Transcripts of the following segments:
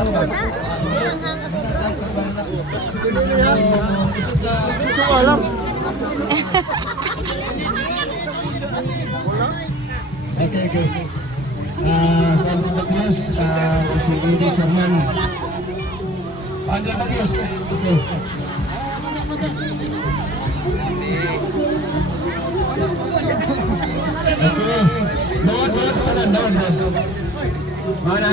Okay, okay. From the news, si Rudy Sherman. Under the news. Okay. Okay. Doon. Mana?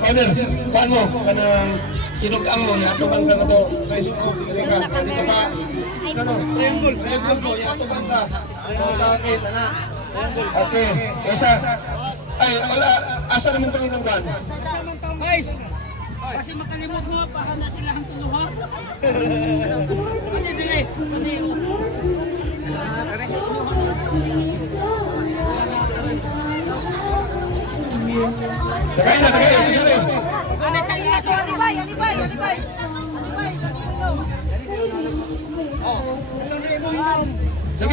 Powder, kuhan mo, kanang sinugang mo, niatugan ka na to. Facebook, dito ka, dito ka. Ano? Triangle po, niatugan ka. Sa case, ana. Okay, isa. Ay, wala, asa naman itong ilang kuhan? Guys, kasi makalimot mo, baka na sila ang tuluha. Pwede, dili. Tagay na. Alibay.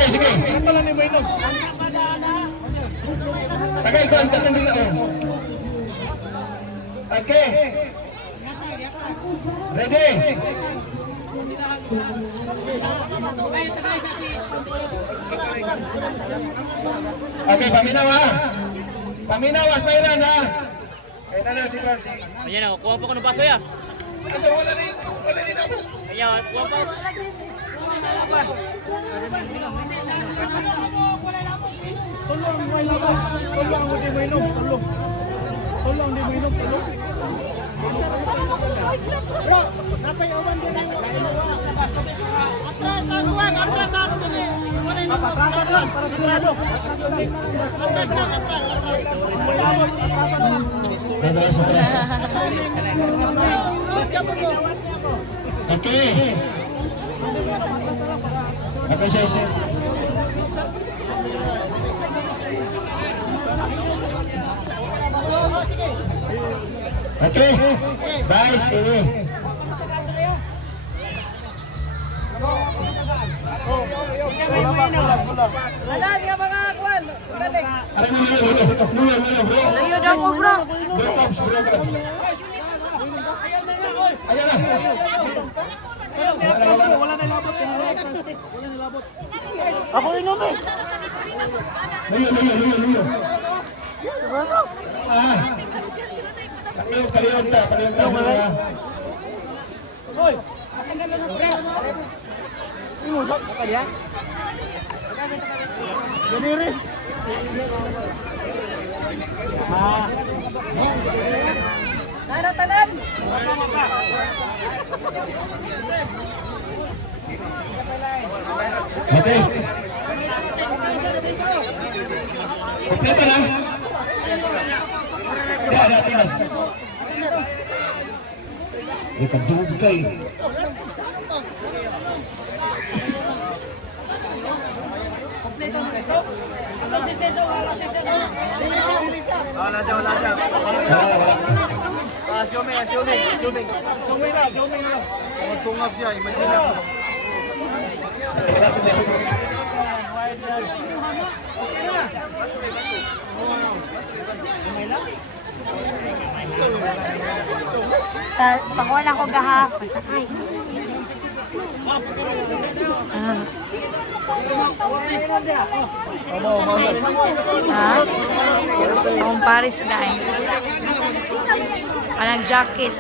Sige. Tagay ko ang tanong nila. Okay. Ready? Okay, paminaw ha. Paminaw, asmailan ha. Kaya na si Nancy. Ayan na, kuha pa ko ng baso ya. Kasi wala rin ako. Ayan, kuha pa. Atras. Okay. Ako siya. Okay. Guys, ini. Wala, di ka mga kwan. Galing. Layo daw po, bro. Bro cops. Ayan na. Wala na labot. Ako inom eh. Layo. Palihog ta. Hoy, matanggal na ng break. Imusok ka kaya? Ganiri. Naratanan. Okay. Kompleto na. Ada tinas. Ikadugay. Wala siya. Assuming na. Magtungap siya, imagine ako. Pangwala ko gahapon. Sakay. Ang Paris guy. Anong jacket.